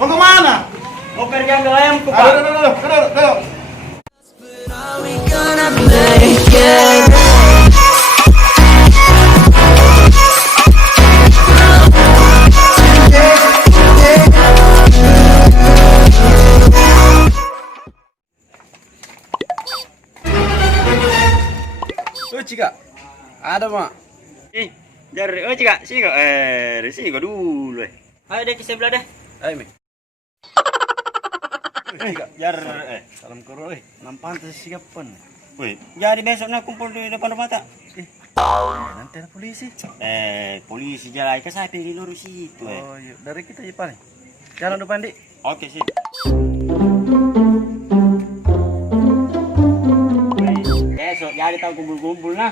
Mau kemana? Mau kerja ambil ayamku, Pak. Duduk. Tuh Cika, ada mak. Cika, sini kok. Di sini kok dulu. Ayo deh ke sebelah deh. Ayo mi. Cika, Salam koro nampan tuh siapan. Woi, jadi besok nak kumpul di depan rumah tak? Nanti ada polisi. Polisi jalan ke saya pilih lurus itu. Oh iya, dari kita aja paling. Jalan depan dik. Oke sih. Besok jadi tahu kumpul-kumpul nah.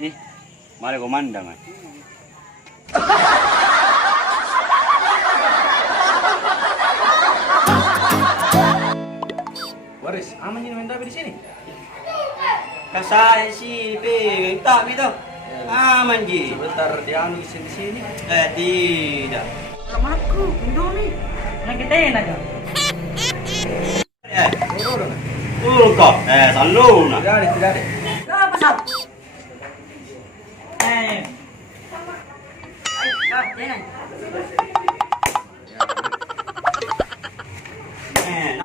Ih, mari komandan. Waris, aman ini main tapi di sini. Kasih si pe, tak gitu. Aman ji. Sebentar dia anu di sini. Tidak. Ramaku, Indomie. Nah kita enak aja. Kok, selalu nah. Tidak ada. Nah, pasal. Jangan.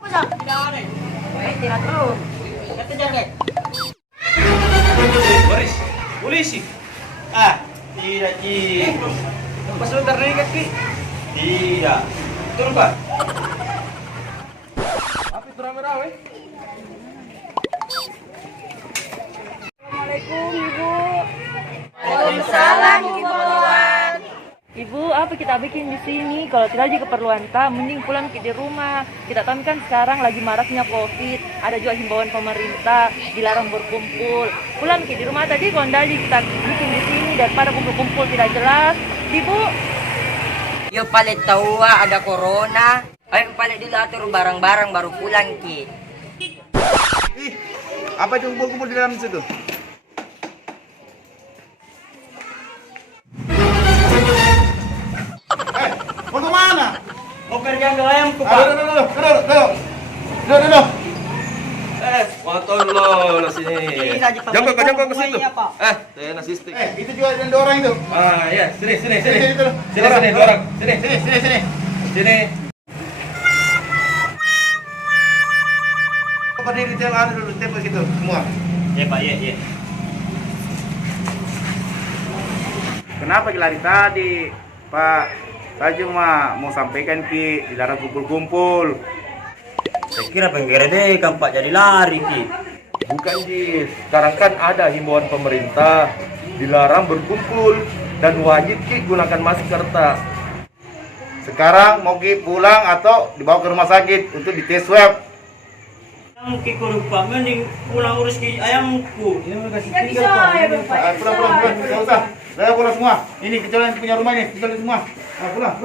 Pasal. Tidak ada. Tidak terus. Kata jangan. Waris, polisi. Tidak ji. Pas sebentar nih kaki. Tidak. Turun pak. Apa itu rame-rame? Assalamualaikum, Ibu. Waalaikumsalam, Ibu Luan. Ibu, apa kita bikin di sini? Kalau tidak lagi keperluan mending pulang ke di rumah. Kita tahu kan sekarang lagi maraknya COVID. Ada juga himbauan pemerintah dilarang berkumpul. Pulang ke di rumah tadi kalau tidak kita bikin di sini daripada kumpul-kumpul tidak jelas. Ibu, Yo paling tahu ada corona. Ayo paling dulu atur barang-barang baru pulang ki. Ih, apa itu kumpul-kumpul di dalam situ? Mau kemana? Mau kerja ambil ayamku, Pak. Duduk. Motor lo di sini. Jongkok ke situ. Saya nasistik. Itu juga ada orang itu. Iya, sini. Sini, Dorong. Sini. Sini. Berdiri jalan dulu, tempat gitu semua. Iya, Pak, iya. Kenapa lari tadi, Pak? Saya cuma mau sampaikan ki dilarang kumpul-kumpul. Saya kira penggerebekan, Pak, jadi lari ki. Bukan Ji, sekarang kan ada himbauan pemerintah dilarang berkumpul dan wajib Ki gunakan masker tak. Sekarang mau ki pulang atau dibawa ke rumah sakit untuk dites swab. Yang ki kurang, Pak, mending pulang urus ki ayamku. Ini mau kasih ya bisa ya Bapak. Pulang, nggak usah. Saya pulang semua. Ini kecuali yang punya rumah ini, tinggal di semua. Pulang.